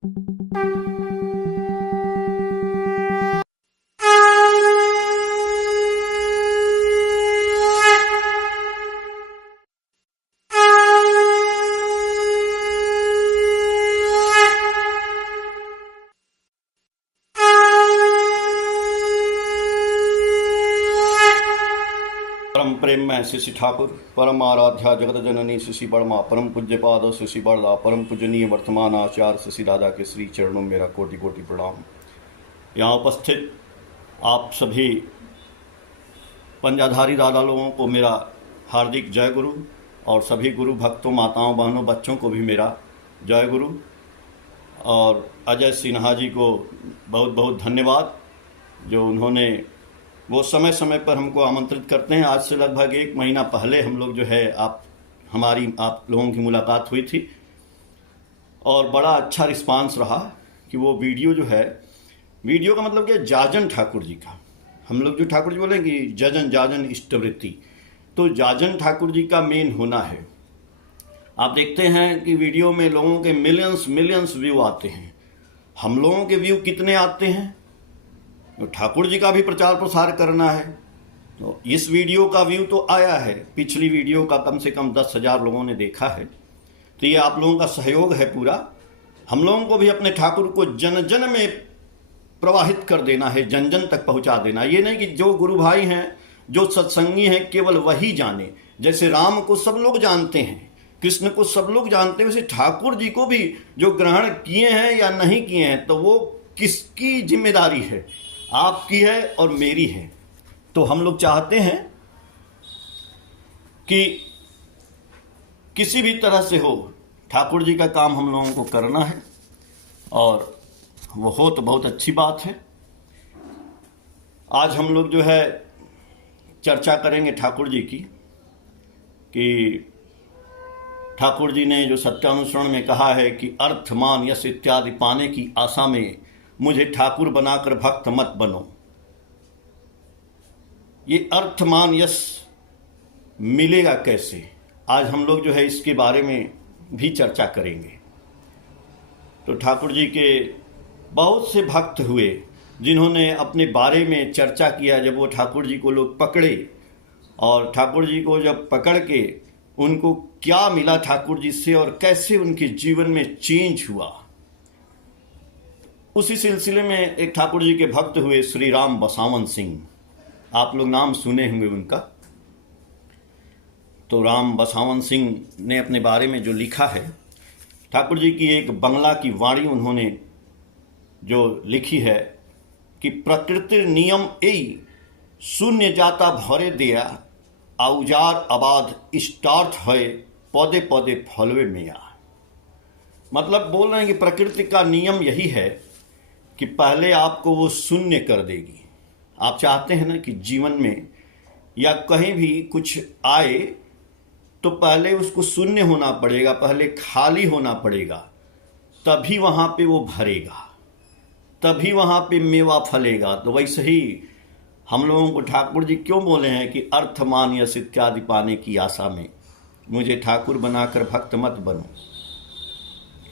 परम प्रेम में शिशि ठाकुर, परम आराध्या जगत जननी शिशि बर्मा, परम पूज्य पाद शिशि बरदा, परम पूजनीय वर्तमान आचार्य शिशि दादा के श्री चरणों में मेरा कोटि कोटि प्रणाम। यहाँ उपस्थित आप सभी पंजाधारी दादा लोगों को मेरा हार्दिक जय गुरु, और सभी गुरु भक्तों, माताओं, बहनों, बच्चों को भी मेरा जय गुरु। और अजय सिन्हा जी को बहुत बहुत धन्यवाद, जो उन्होंने वो समय समय पर हमको आमंत्रित करते हैं। आज से लगभग 1 महीना पहले हम लोग जो है आप लोगों की मुलाकात हुई थी, और बड़ा अच्छा रिस्पांस रहा कि वो वीडियो जो है, वीडियो का मतलब कि जाजन ठाकुर जी का, हम लोग जो ठाकुर जी बोलें कि जजन जाजन इष्टवृत्ति, तो जाजन ठाकुर जी का मेन होना है। आप देखते हैं कि वीडियो में लोगों के मिलियंस व्यू आते हैं। हम लोगों के व्यू कितने आते हैं? तो ठाकुर जी का भी प्रचार प्रसार करना है, तो इस वीडियो का व्यू तो आया है, पिछली वीडियो का कम से कम 10,000 लोगों ने देखा है। तो ये आप लोगों का सहयोग है पूरा। हम लोगों को भी अपने ठाकुर को जन जन में प्रवाहित कर देना है, जन जन तक पहुंचा देना। ये नहीं कि जो गुरु भाई हैं, जो सत्संगी हैं, केवल वही जाने। जैसे राम को सब लोग जानते हैं, कृष्ण को सब लोग जानते हैं, वैसे ठाकुर जी को भी जो ग्रहण किए हैं या नहीं किए हैं, तो वो किसकी जिम्मेदारी है? आपकी है और मेरी है। तो हम लोग चाहते हैं कि किसी भी तरह से हो, ठाकुर जी का काम हम लोगों को करना है, और वो हो तो बहुत अच्छी बात है। आज हम लोग जो है चर्चा करेंगे ठाकुर जी की, कि ठाकुर जी ने जो सत्यानुसरण में कहा है कि अर्थ मान यश इत्यादि पाने की आशा में मुझे ठाकुर बनाकर भक्त मत बनो। ये अर्थ मान यश मिलेगा कैसे? आज हम लोग जो है इसके बारे में भी चर्चा करेंगे। तो ठाकुर जी के बहुत से भक्त हुए जिन्होंने अपने बारे में चर्चा किया। जब वो ठाकुर जी को लोग पकड़े, और ठाकुर जी को जब पकड़ के उनको क्या मिला ठाकुर जी से, और कैसे उनके जीवन में चेंज हुआ, उसी सिलसिले में एक ठाकुर जी के भक्त हुए श्री राम बसावन सिंह। आप लोग नाम सुने होंगे उनका। तो राम बसावन सिंह ने अपने बारे में जो लिखा है, ठाकुर जी की एक बंगला की वाणी उन्होंने जो लिखी है कि प्रकृति नियम एई शून्य जाता भरे दिया, औजार आबाद इष्टार्थ है पौधे पौधे फलवे में आ। मतलब बोल रहे हैं कि प्रकृति का नियम यही है कि पहले आपको वो शून्य कर देगी। आप चाहते हैं ना कि जीवन में या कहीं भी कुछ आए तो पहले उसको शून्य होना पड़ेगा, पहले खाली होना पड़ेगा, तभी वहाँ पे वो भरेगा, तभी वहाँ पे मेवा फलेगा। तो वैसे ही हम लोगों को ठाकुर जी क्यों बोले हैं कि अर्थ मान यश इत्यादि पाने की आशा में मुझे ठाकुर बनाकर भक्त मत बनो।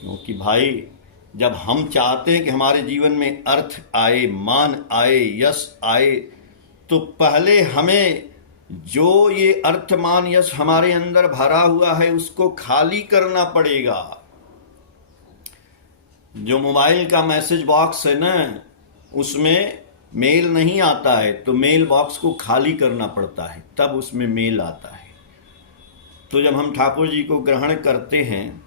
क्योंकि भाई, जब हम चाहते हैं कि हमारे जीवन में अर्थ आए, मान आए, यश आए, तो पहले हमें जो ये अर्थ मान यश हमारे अंदर भरा हुआ है उसको खाली करना पड़ेगा। जो मोबाइल का मैसेज बॉक्स है ना, उसमें मेल नहीं आता है, तो मेल बॉक्स को खाली करना पड़ता है, तब उसमें मेल आता है। तो जब हम ठाकुर जी को ग्रहण करते हैं,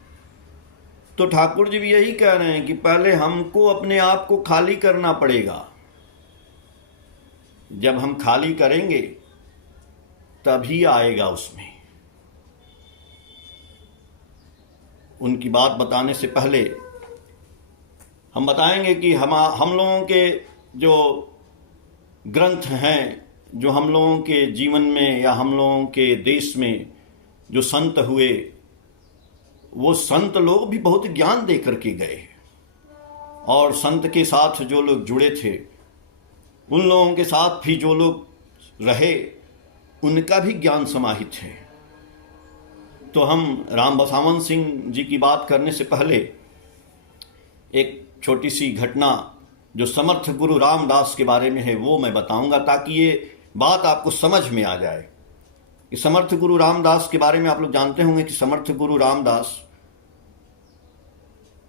तो ठाकुर जी भी यही कह रहे हैं कि पहले हमको अपने आप को खाली करना पड़ेगा। जब हम खाली करेंगे तभी आएगा उसमें। उनकी बात बताने से पहले हम बताएंगे कि हम लोगों के जो ग्रंथ हैं, जो हम लोगों के जीवन में या हम लोगों के देश में जो संत हुए, वो संत लोग भी बहुत ज्ञान दे करके गए, और संत के साथ जो लोग जुड़े थे, उन लोगों के साथ भी जो लोग रहे, उनका भी ज्ञान समाहित है। तो हम राम बसावन सिंह जी की बात करने से पहले एक छोटी सी घटना जो समर्थ गुरु रामदास के बारे में है वो मैं बताऊंगा, ताकि ये बात आपको समझ में आ जाए कि समर्थ गुरु रामदास के बारे में आप लोग जानते होंगे कि समर्थ गुरु रामदास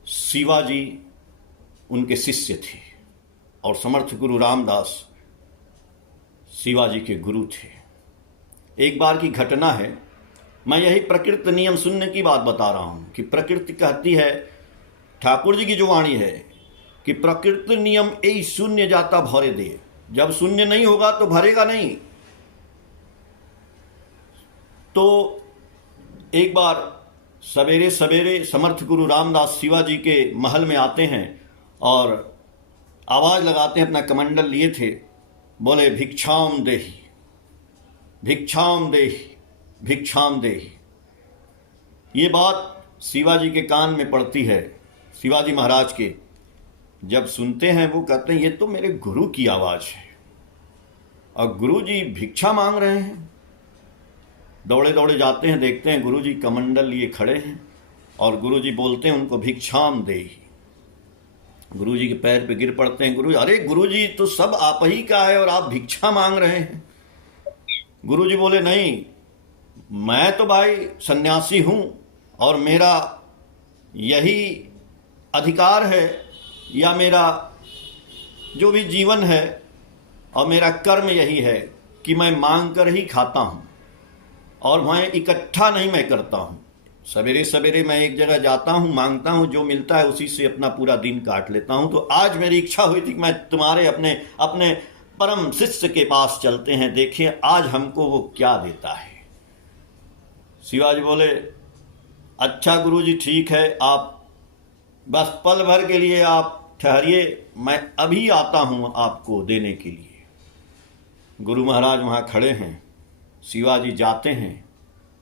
शिवाजी उनके शिष्य थे और समर्थ गुरु रामदास शिवाजी के गुरु थे। एक बार की घटना है, मैं यही प्रकृति नियम शून्य की बात बता रहा हूं कि प्रकृति कहती है, ठाकुर जी की जो वाणी है कि प्रकृति नियम यही शून्य जाता भरे दे। जब शून्य नहीं होगा तो भरेगा नहीं। तो एक बार सवेरे सवेरे समर्थ गुरु रामदास शिवाजी के महल में आते हैं और आवाज लगाते हैं, अपना कमंडल लिए थे, बोले भिक्षाम देहि, भिक्षाम देहि, भिक्षाम देहि। ये बात शिवाजी के कान में पड़ती है, शिवाजी महाराज के। जब सुनते हैं वो कहते हैं ये तो मेरे गुरु की आवाज है और गुरु जी भिक्षा मांग रहे हैं। दौड़े दौड़े जाते हैं, देखते हैं गुरु जी कमंडल लिए खड़े हैं और गुरु जी बोलते हैं उनको भिक्षाम देहि। गुरु जी के पैर पे गिर पड़ते हैं। अरे गुरु जी तो सब आप ही का है और आप भिक्षा मांग रहे हैं। गुरु जी बोले नहीं, मैं तो भाई सन्यासी हूं और मेरा यही अधिकार है या मेरा जो भी जीवन है और मेरा कर्म यही है कि मैं मांग कर ही खाता हूं और मैं इकट्ठा नहीं मैं करता हूं। सवेरे सवेरे मैं एक जगह जाता हूं, मांगता हूं, जो मिलता है उसी से अपना पूरा दिन काट लेता हूं। तो आज मेरी इच्छा हुई थी कि मैं तुम्हारे अपने परम शिष्य के पास चलते हैं, देखिए आज हमको वो क्या देता है। शिवाजी बोले अच्छा गुरु जी ठीक है, आप बस पल भर के लिए आप ठहरिए, मैं अभी आता हूं आपको देने के लिए। गुरु महाराज वहां खड़े हैं, शिवाजी जाते हैं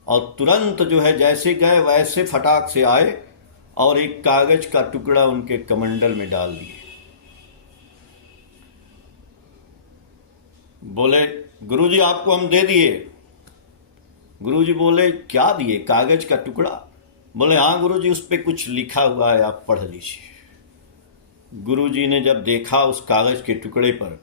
और तुरंत जो है जैसे गए वैसे फटाक से आए और एक कागज का टुकड़ा उनके कमंडल में डाल दिए। बोले गुरुजी आपको हम दे दिए। गुरुजी बोले क्या दिए? कागज का टुकड़ा। बोले हाँ गुरुजी, उस पर कुछ लिखा हुआ है, आप पढ़ लीजिए। गुरुजी ने जब देखा उस कागज के टुकड़े पर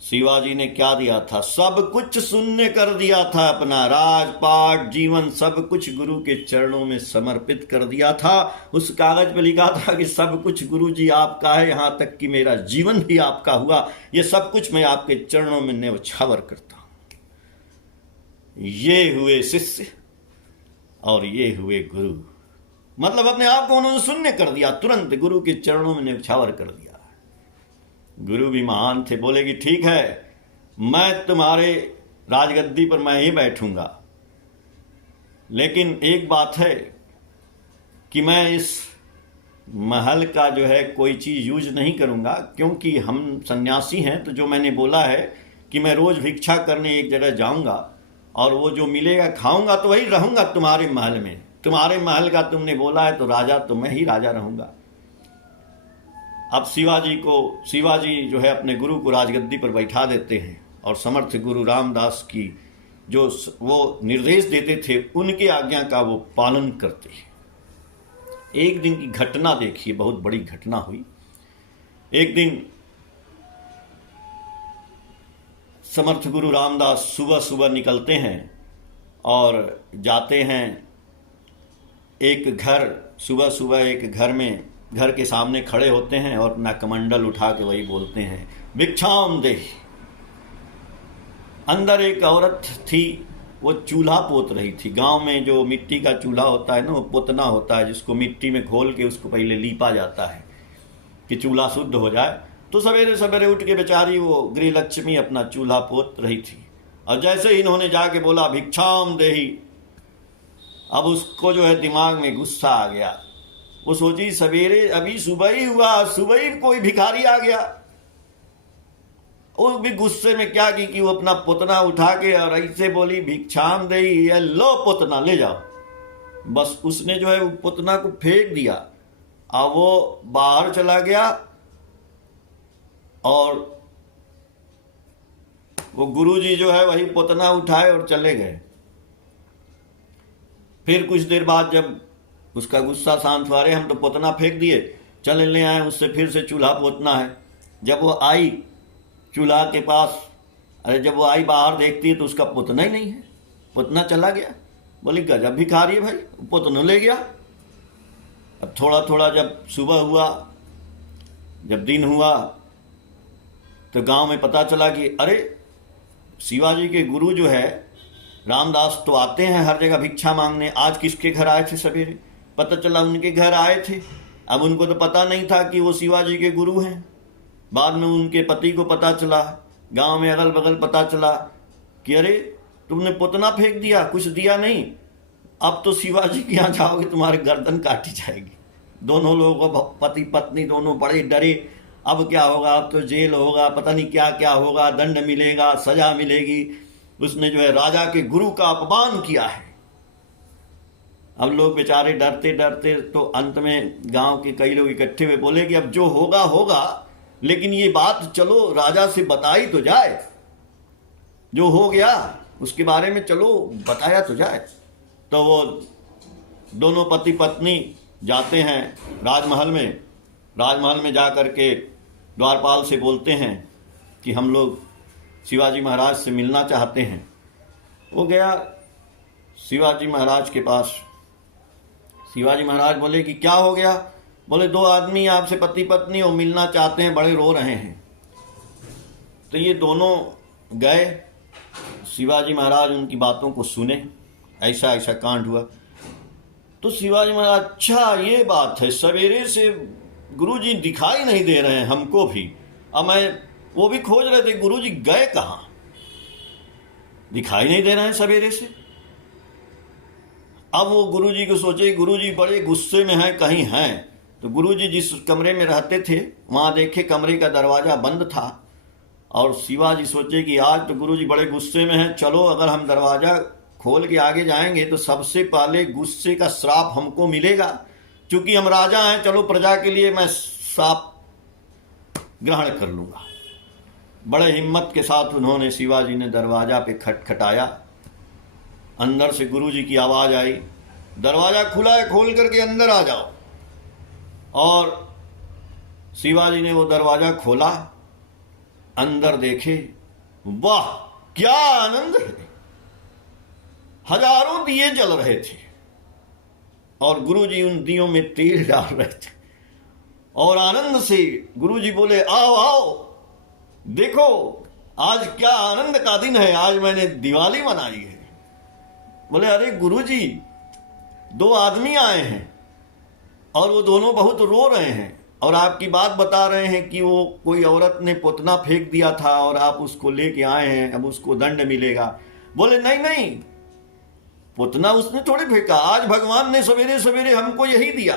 शिवाजी ने क्या दिया था, सब कुछ शून्य कर दिया था, अपना राजपाट जीवन सब कुछ गुरु के चरणों में समर्पित कर दिया था। उस कागज पे लिखा था कि सब कुछ गुरु जी आपका है, यहां तक कि मेरा जीवन भी आपका हुआ, ये सब कुछ मैं आपके चरणों में न्यौछावर करता हूं। ये हुए शिष्य और ये हुए गुरु। मतलब अपने आप को उन्होंने शून्य कर दिया, तुरंत गुरु के चरणों में न्यौछावर कर दिया। गुरु भी महान थे, बोले कि ठीक है, मैं तुम्हारे राजगद्दी पर मैं ही बैठूंगा, लेकिन एक बात है कि मैं इस महल का जो है कोई चीज यूज नहीं करूंगा, क्योंकि हम सन्यासी हैं। तो जो मैंने बोला है कि मैं रोज भिक्षा करने एक जगह जाऊंगा और वो जो मिलेगा खाऊंगा, तो वही रहूंगा तुम्हारे महल में। तुम्हारे महल का तुमने बोला है तो राजा तो मैं ही राजा रहूंगा। अब शिवाजी जो है अपने गुरु को राजगद्दी पर बैठा देते हैं और समर्थ गुरु रामदास की जो वो निर्देश देते थे उनके आज्ञा का वो पालन करते हैं। एक दिन की घटना देखिए, बहुत बड़ी घटना हुई। एक दिन समर्थ गुरु रामदास सुबह सुबह निकलते हैं और जाते हैं एक घर। सुबह सुबह एक घर के सामने खड़े होते हैं और अपना कमंडल उठा के वही बोलते हैं भिक्षाम देहि। अंदर एक औरत थी, वो चूल्हा पोत रही थी। गांव में जो मिट्टी का चूल्हा होता है ना, वो पोतना होता है, जिसको मिट्टी में घोल के उसको पहले लीपा जाता है कि चूल्हा शुद्ध हो जाए। तो सवेरे सवेरे उठ के बेचारी वो गृहलक्ष्मी अपना चूल्हा पोत रही थी और जैसे ही इन्होंने जाके बोला भिक्षाम देहि, अब उसको जो है दिमाग में गुस्सा आ गया। वो सोची सवेरे अभी सुबह ही हुआ, सुबह ही कोई भिखारी आ गया। वो भी गुस्से में क्या की कि वो अपना पुतना उठा के और ऐसे बोली भिक्षाम देहि, लो पुतना ले जाओ। बस उसने जो है वो पुतना को फेंक दिया और वो बाहर चला गया और वो गुरुजी जो है वही पुतना उठाए और चले गए। फिर कुछ देर बाद जब उसका गुस्सा शांत हुआ, रहे हम तो पुतना फेंक दिए, चल ले आए, उससे फिर से चूल्हा पोतना है। जब वो आई चूल्हा के पास, अरे जब वो आई बाहर देखती है तो उसका पुतना ही नहीं है, पुतना चला गया। बोली गजब भिखारी है भाई, पुतना ले गया। अब थोड़ा थोड़ा जब सुबह हुआ, जब दिन हुआ, तो गांव में पता चला कि अरे शिवाजी के गुरु जो है रामदास तो आते हैं हर जगह भिक्षा मांगने, आज किसके घर आए थे सवेरे? पता चला उनके घर आए थे। अब उनको तो पता नहीं था कि वो शिवाजी के गुरु हैं। बाद में उनके पति को पता चला, गांव में अगल बगल पता चला कि अरे तुमने पुतना फेंक दिया, कुछ दिया नहीं, अब तो शिवाजी के यहाँ जाओगे तुम्हारी गर्दन काटी जाएगी। दोनों लोगों को, पति पत्नी दोनों बड़े डरे, अब क्या होगा, अब तो जेल होगा, पता नहीं क्या क्या होगा, दंड मिलेगा, सजा मिलेगी। उसने जो है राजा के गुरु का अपमान किया है। अब लोग बेचारे डरते डरते, तो अंत में गांव के कई लोग इकट्ठे हुए, बोले कि अब जो होगा होगा, लेकिन ये बात चलो राजा से बताई तो जाए, जो हो गया उसके बारे में चलो बताया तो जाए। तो वो दोनों पति पत्नी जाते हैं राजमहल में। राजमहल में जा कर के द्वारपाल से बोलते हैं कि हम लोग शिवाजी महाराज से मिलना चाहते हैं। वो गया शिवाजी महाराज के पास। शिवाजी महाराज बोले कि क्या हो गया? बोले दो आदमी आपसे पति पत्नी और मिलना चाहते हैं, बड़े रो रहे हैं। तो ये दोनों गए, शिवाजी महाराज उनकी बातों को सुने, ऐसा ऐसा कांड हुआ। तो शिवाजी महाराज, अच्छा ये बात है, सवेरे से गुरुजी दिखाई नहीं दे रहे हैं हमको भी। अब मैं वो भी खोज रहे थे गुरुजी गए कहाँ, दिखाई नहीं दे रहे हैं सवेरे से। अब वो गुरुजी को सोचे, गुरुजी बड़े गुस्से में हैं, कहीं हैं। तो गुरुजी जिस कमरे में रहते थे वहां देखे कमरे का दरवाजा बंद था। और शिवाजी सोचे कि आज तो गुरुजी बड़े गुस्से में हैं, चलो अगर हम दरवाजा खोल के आगे जाएंगे तो सबसे पहले गुस्से का श्राप हमको मिलेगा। चूंकि हम राजा हैं, चलो प्रजा के लिए मैं श्राप ग्रहण कर लूंगा। बड़े हिम्मत के साथ उन्होंने, शिवाजी ने दरवाजा पे खटखटाया। अंदर से गुरुजी की आवाज आई, दरवाजा खुला है, खोल करके अंदर आ जाओ। और शिवाजी ने वो दरवाजा खोला, अंदर देखे, वाह क्या आनंद है, हजारों दिए जल रहे थे और गुरुजी उन दियों में तेल डाल रहे थे। और आनंद से गुरुजी बोले, आओ आओ देखो आज क्या आनंद का दिन है, आज मैंने दिवाली मनाई है। बोले अरे गुरुजी, दो आदमी आए हैं और वो दोनों बहुत रो रहे हैं और आपकी बात बता रहे हैं कि वो कोई औरत ने पुतना फेंक दिया था और आप उसको लेके आए हैं, अब उसको दंड मिलेगा। बोले नहीं नहीं, पुतना उसने थोड़ी फेंका, आज भगवान ने सवेरे सवेरे हमको यही दिया।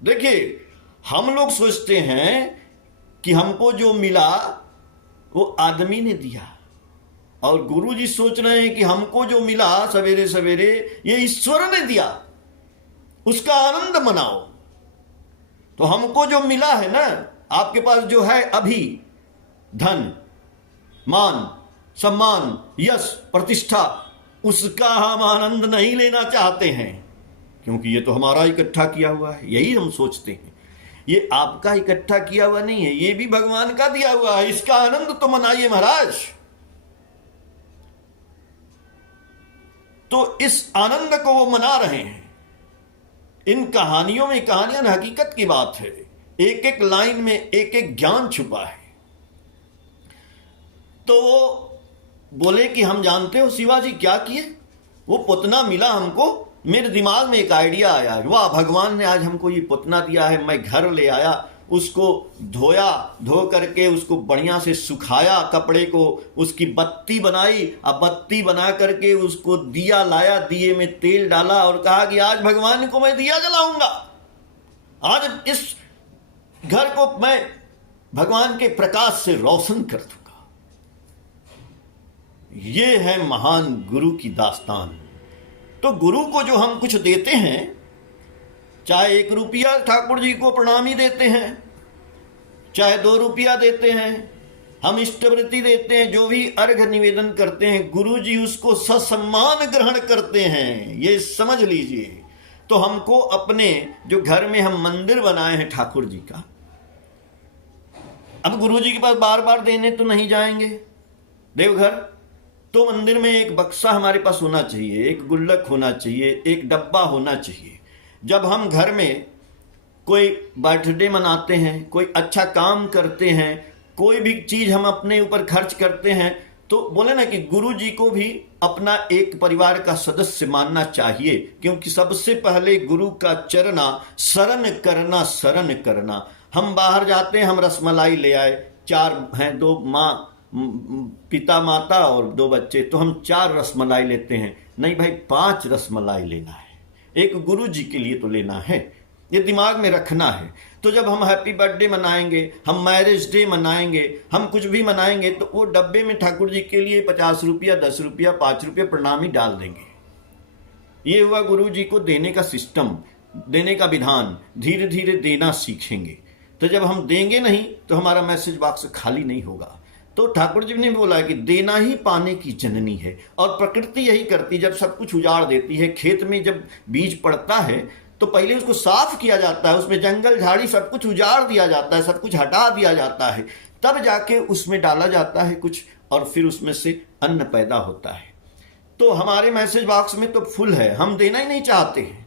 देखिए हम लोग सोचते हैं कि हमको जो मिला वो आदमी ने दिया, और गुरुजी सोच रहे हैं कि हमको जो मिला सवेरे सवेरे ये ईश्वर ने दिया, उसका आनंद मनाओ। तो हमको जो मिला है ना, आपके पास जो है अभी, धन मान सम्मान यश प्रतिष्ठा, उसका हम आनंद नहीं लेना चाहते हैं, क्योंकि ये तो हमारा इकट्ठा किया हुआ है। यही हम सोचते हैं, ये आपका इकट्ठा किया हुआ नहीं है, ये भी भगवान का दिया हुआ है, इसका आनंद तो मनाइए महाराज। तो इस आनंद को वो मना रहे हैं। इन कहानियों में, कहानियां हकीकत की बात है, एक एक लाइन में एक एक ज्ञान छुपा है। तो वो बोले कि हम जानते हो शिवाजी क्या किए, वो पुतना मिला हमको, मेरे दिमाग में एक आइडिया आया, वाह भगवान ने आज हमको ये पुतना दिया है। मैं घर ले आया, उसको धोया, धो करके उसको बढ़िया से सुखाया, कपड़े को, उसकी बत्ती बनाई, अब बत्ती बना करके उसको दिया लाया, दिए में तेल डाला और कहा कि आज भगवान को मैं दिया जलाऊंगा, आज इस घर को मैं भगवान के प्रकाश से रोशन कर दूंगा। ये है महान गुरु की दास्तान। तो गुरु को जो हम कुछ देते हैं, चाहे 1 रुपया ठाकुर जी को प्रणामी देते हैं, चाहे 2 रुपया देते हैं, हम इष्टवृत्ति देते हैं, जो भी अर्घ निवेदन करते हैं, गुरु जी उसको ससम्मान ग्रहण करते हैं। ये समझ लीजिए, तो हमको अपने जो घर में हम मंदिर बनाए हैं ठाकुर जी का, अब गुरु जी के पास बार बार देने तो नहीं जाएंगे देवघर, तो मंदिर में एक बक्सा हमारे पास होना चाहिए, एक गुल्लक होना चाहिए, एक डब्बा होना चाहिए। जब हम घर में कोई बर्थडे मनाते हैं, कोई अच्छा काम करते हैं, कोई भी चीज हम अपने ऊपर खर्च करते हैं, तो बोले ना कि गुरु जी को भी अपना एक परिवार का सदस्य मानना चाहिए, क्योंकि सबसे पहले गुरु का चरना शरण करना, शरण करना। हम बाहर जाते हैं, हम रसमलाई ले आए, 4 हैं, 2 माँ, पिता माता और 2 बच्चे, तो हम 4 रसमलाई लेते हैं। नहीं भाई, 5 रसमलाई लेना है, एक गुरु जी के लिए तो लेना है, ये दिमाग में रखना है। तो जब हम हैप्पी बर्थडे मनाएंगे, हम मैरिज डे मनाएंगे, हम कुछ भी मनाएंगे, तो वो डब्बे में ठाकुर जी के लिए 50 रुपया, 10 रुपया, 5 रुपया प्रणामी डाल देंगे। ये हुआ गुरु जी को देने का सिस्टम, देने का विधान। धीरे धीरे देना सीखेंगे, तो जब हम देंगे नहीं तो हमारा मैसेज बॉक्स खाली नहीं होगा। तो ठाकुर जी ने बोला कि देना ही पाने की जननी है, और प्रकृति यही करती, जब सब कुछ उजाड़ देती है। खेत में जब बीज पड़ता है तो पहले उसको साफ किया जाता है, उसमें जंगल झाड़ी सब कुछ उजाड़ दिया जाता है, सब कुछ हटा दिया जाता है, तब जाके उसमें डाला जाता है कुछ, और फिर उसमें से अन्न पैदा होता है। तो हमारे मैसेज बॉक्स में तो फुल है, हम देना ही नहीं चाहते हैं।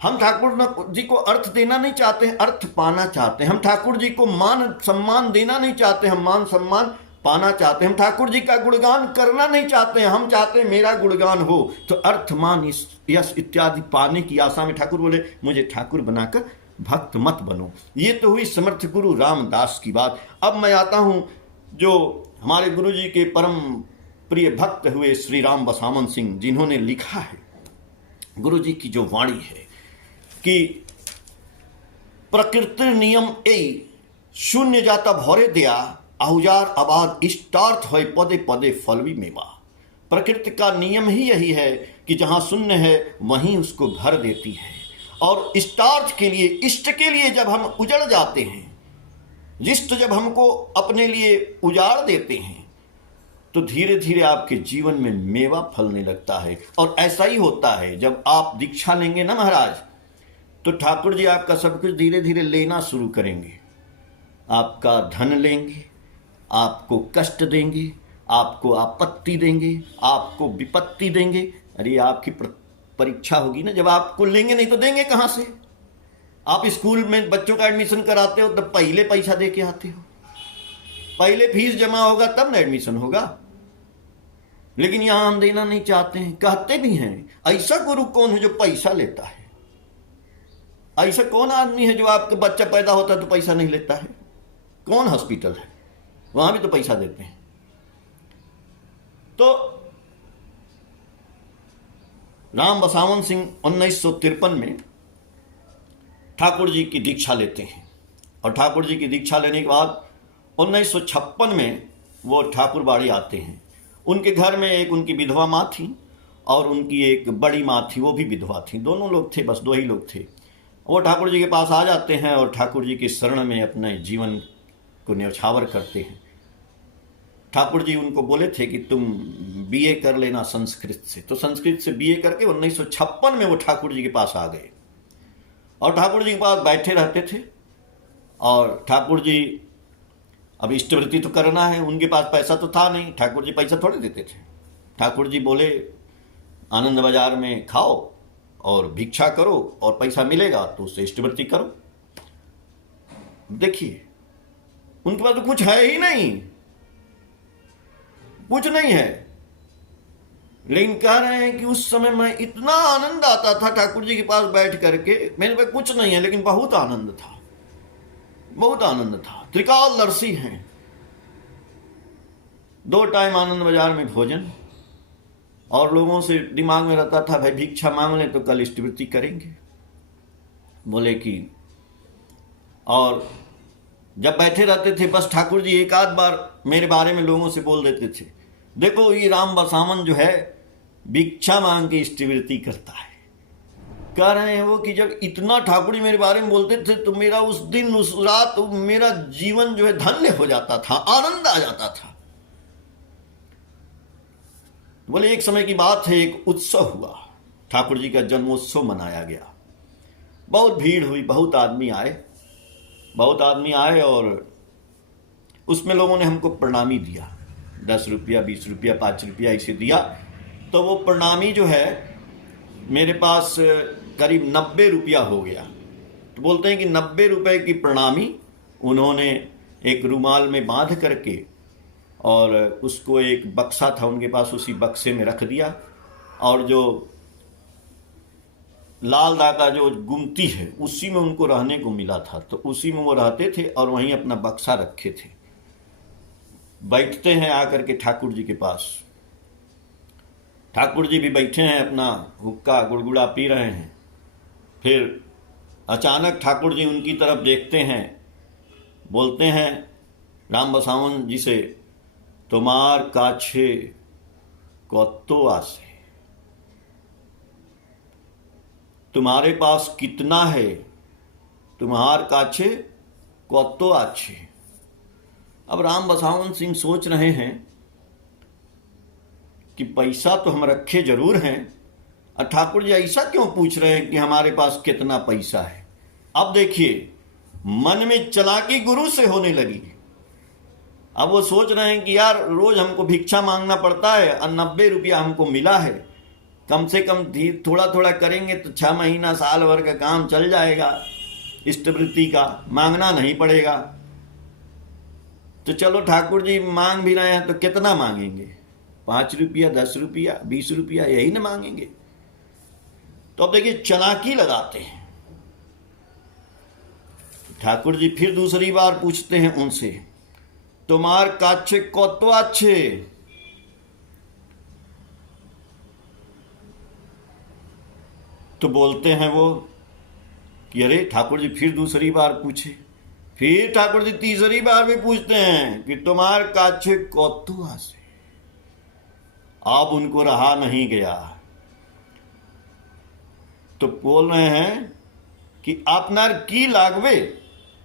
हम ठाकुर जी को अर्थ देना नहीं चाहते हैं, अर्थ पाना चाहते हैं। हम ठाकुर जी को मान सम्मान देना नहीं चाहते, हम मान सम्मान पाना चाहते हैं। हम ठाकुर जी का गुणगान करना नहीं चाहते हैं, हम चाहते हैं मेरा गुणगान हो। तो अर्थ, मान, यश इत्यादि पाने की आशा में ठाकुर बोले मुझे ठाकुर बनाकर भक्त मत बनो। ये तो हुई समर्थ गुरु रामदास की बात। अब मैं आता हूं जो हमारे गुरु जी के परम प्रिय भक्त हुए श्री राम बसावन सिंह, जिन्होंने लिखा है गुरु जी की जो वाणी है कि प्रकृति नियम ए शून्य जाता भौरे दिया, आहुजार आबाद इष्टार्थ हो पदे पदे फलवी मेवा। प्रकृति का नियम ही यही है कि जहां शून्य है वहीं उसको भर देती है, और इष्टार्थ के लिए, इष्ट के लिए जब हम उजड़ जाते हैं, इष्ट जब हमको अपने लिए उजाड़ देते हैं, तो धीरे धीरे आपके जीवन में मेवा फलने लगता है। और ऐसा ही होता है, जब आप दीक्षा लेंगे ना महाराज, तो ठाकुर जी आपका सब कुछ धीरे धीरे लेना शुरू करेंगे। आपका धन लेंगे, आपको कष्ट देंगे, आपको आपत्ति देंगे, आपको विपत्ति देंगे। अरे आपकी परीक्षा होगी ना, जब आपको लेंगे नहीं तो देंगे कहाँ से? आप स्कूल में बच्चों का एडमिशन कराते हो तब पहले पैसा दे के आते हो, पहले फीस जमा होगा तब ना एडमिशन होगा। लेकिन यहां हम देना नहीं चाहते हैं, कहते भी हैं ऐसा गुरु कौन है जो पैसा लेता है? ऐसा कौन आदमी है जो आपका बच्चा पैदा होता है तो पैसा नहीं लेता है? कौन हॉस्पिटल है, वहां भी तो पैसा देते हैं। तो राम बसावन सिंह 1953 में ठाकुर जी की दीक्षा लेते हैं, और ठाकुर जी की दीक्षा लेने के बाद 1956 में वो ठाकुर बाड़ी आते हैं। उनके घर में एक उनकी विधवा माँ थी और उनकी एक बड़ी माँ थी, वो भी विधवा थी। दोनों लोग थे, बस 2 ही लोग थे। वो ठाकुर जी के पास आ जाते हैं और ठाकुर जी की शरण में अपने जीवन को न्यौछावर करते हैं। ठाकुर जी उनको बोले थे कि तुम बीए कर लेना संस्कृत से, तो संस्कृत से बीए करके 1956 में वो ठाकुर जी के पास आ गए और ठाकुर जी के पास बैठे रहते थे। और ठाकुर जी, अब इष्टवृत्ति तो करना है, उनके पास पैसा तो था नहीं, ठाकुर जी पैसा थोड़े देते थे। ठाकुर जी बोले आनंद बाजार में खाओ और भिक्षा करो और पैसा मिलेगा तो उससे इष्टवृत्ति करो। देखिए उनके पास तो कुछ है ही नहीं, कुछ नहीं है, लेकिन कह रहे हैं कि उस समय मैं इतना आनंद आता था ठाकुर जी के पास बैठ करके, मेरे पास कुछ नहीं है लेकिन बहुत आनंद था, बहुत आनंद था। त्रिकालदर्शी हैं, 2 टाइम आनंद बाजार में भोजन, और लोगों से दिमाग में रहता था भाई भिक्षा मांग लें तो कल इष्टवृत्ति करेंगे। बोले कि, और जब बैठे रहते थे बस ठाकुर जी एक आध बार मेरे बारे में लोगों से बोल देते थे, देखो ये राम बसावन जो है भिक्षा मांग के इष्टवृत्ति करता है। कह रहे हैं वो कि जब इतना ठाकुर जी मेरे बारे में बोलते थे तो मेरा उस दिन, उस रात मेरा जीवन जो है धन्य हो जाता था, आनंद आ जाता था। बोले एक समय की बात है, एक उत्सव हुआ, ठाकुर जी का जन्मोत्सव मनाया गया। बहुत भीड़ हुई, बहुत आदमी आए और उसमें लोगों ने हमको प्रणामी दिया, 10 रुपया, 20 रुपया, 5 रुपया ऐसे दिया। तो वो प्रणामी जो है मेरे पास करीब 90 रुपया हो गया। तो बोलते हैं कि 90 रुपये की प्रणामी उन्होंने एक रुमाल में बांध करके और उसको एक बक्सा था उनके पास, उसी बक्से में रख दिया, और जो लाल दा का जो गुमती है उसी में उनको रहने को मिला था, तो उसी में वो रहते थे और वहीं अपना बक्सा रखे थे। बैठते हैं आकर के ठाकुर जी के पास, ठाकुर जी भी बैठे हैं, अपना हुक्का गुड़गुड़ा पी रहे हैं। फिर अचानक ठाकुर जी उनकी तरफ देखते हैं, बोलते हैं राम बसावन जी से, तुम्हार काछे कत्तो आसे, तुम्हारे पास कितना है, तुम्हार काछे कत्तो आछे। अब राम बसावन सिंह सोच रहे हैं कि पैसा तो हम रखे जरूर हैं, और ठाकुर जी ऐसा क्यों पूछ रहे हैं कि हमारे पास कितना पैसा है। अब देखिए मन में चालाकी गुरु से होने लगी। अब वो सोच रहे हैं कि यार रोज हमको भिक्षा मांगना पड़ता है और 90 रुपया हमको मिला है, कम से कम थोड़ा थोड़ा करेंगे तो 6 महीना साल भर का काम चल जाएगा, इष्टवृत्ति का मांगना नहीं पड़ेगा। तो चलो ठाकुर जी मांग भी रहे हैं तो कितना मांगेंगे, 5 रुपया, 10 रुपया, 20 रुपया, यही ना मांगेंगे। तो अब देखिए चालाकी लगाते हैं। ठाकुर जी फिर दूसरी बार पूछते हैं उनसे, तुम्हार काछे कत्तो आछे, तो बोलते हैं वो कि अरे ठाकुर जी फिर दूसरी बार पूछे। फिर ठाकुर जी तीसरी बार भी पूछते हैं कि तुम्हार काछे कत्तो आसे। अब उनको रहा नहीं गया, तो बोल रहे हैं कि आपनार की लागवे।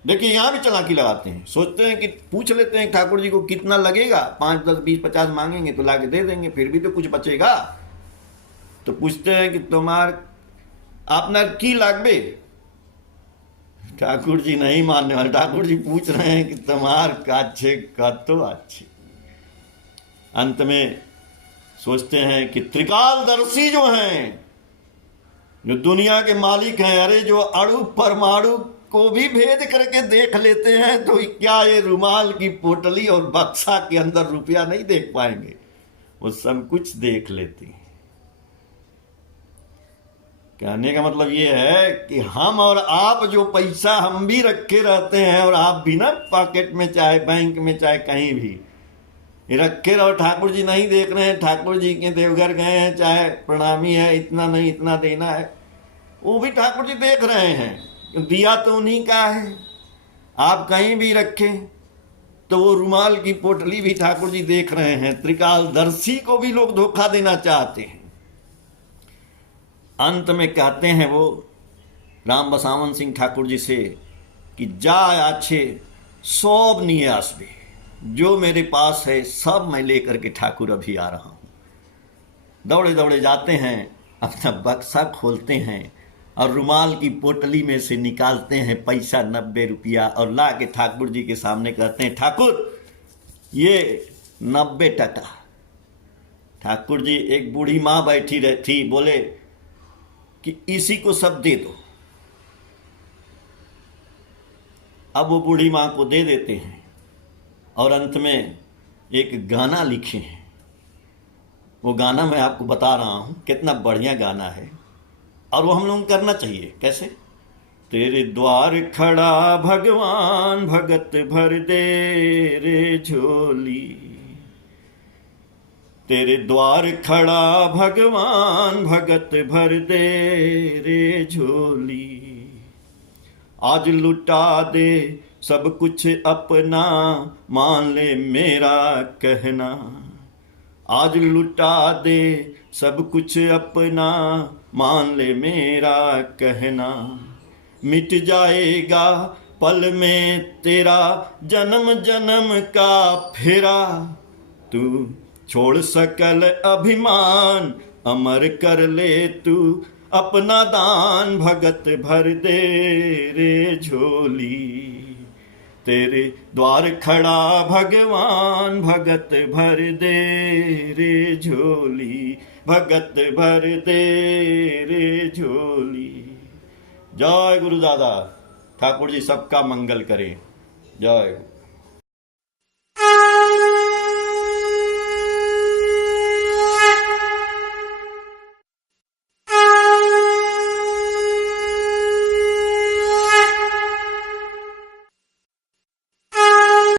देखिए यहां भी चालाकी लगाते हैं, सोचते हैं कि पूछ लेते हैं ठाकुर जी को कितना लगेगा, 5, 10, 20, 50 मांगेंगे तो लाके दे देंगे, फिर भी तो कुछ बचेगा। तो पूछते हैं कि तुम्हार आपनार की लागवे। ठाकुर जी नहीं मानने वाले, ठाकुर जी पूछ रहे हैं कि तुम्हार काछे कत्तो आछे। अंत में सोचते हैं कि त्रिकालदर्शी जो हैं, जो दुनिया के मालिक हैं, अरे जो अणु परमाणु को भी भेद करके देख लेते हैं, तो क्या ये रुमाल की पोटली और बक्सा के अंदर रुपया नहीं देख पाएंगे? वो सब कुछ देख लेते हैं। कहने का मतलब ये है कि हम और आप जो पैसा हम भी रखे रहते हैं, और आप भी ना पॉकेट में चाहे बैंक में चाहे कहीं भी रखे रहो, ठाकुर जी नहीं देख रहे हैं, ठाकुर जी के देवघर गए हैं, चाहे प्रणामी है, इतना नहीं इतना देना है, वो भी ठाकुर जी देख रहे हैं, दिया तो उन्हीं का है। आप कहीं भी रखें तो वो रुमाल की पोटली भी ठाकुर जी देख रहे हैं। त्रिकालदर्शी को भी लोग धोखा देना चाहते हैं। अंत में कहते हैं वो राम बसावन सिंह ठाकुर जी से कि जा आछे सब नहीं आसबे, जो मेरे पास है सब मैं लेकर के ठाकुर अभी आ रहा हूं। दौड़े दौड़े जाते हैं, अपना बक्सा खोलते हैं और रुमाल की पोटली में से निकालते हैं पैसा 90 रुपया, और ला के ठाकुर जी के सामने कहते हैं, ठाकुर ये 90 टका। ठाकुर जी, एक बूढ़ी माँ बैठी थी, बोले कि इसी को सब दे दो। अब वो बूढ़ी माँ को दे देते हैं, और अंत में एक गाना लिखे हैं। वो गाना मैं आपको बता रहा हूं, कितना बढ़िया गाना है, और वो हम लोग करना चाहिए। कैसे? तेरे द्वार खड़ा भगवान, भगत भर दे रे झोली, तेरे द्वार खड़ा भगवान, भगत भर दे रे झोली, आज लुटा दे सब कुछ अपना, मान ले मेरा कहना, आज लुटा दे सब कुछ अपना, मान ले मेरा कहना, मिट जाएगा पल में तेरा जन्म जन्म का फेरा, तू छोड़ सकल अभिमान, अमर कर ले तू अपना दान भगत भर दे रे झोली। तेरे द्वार खड़ा भगवान भगत भर दे रे झोली, भगत भर दे रे झोली। जय गुरु दादा। ठाकुर जी सबका मंगल करें। जय।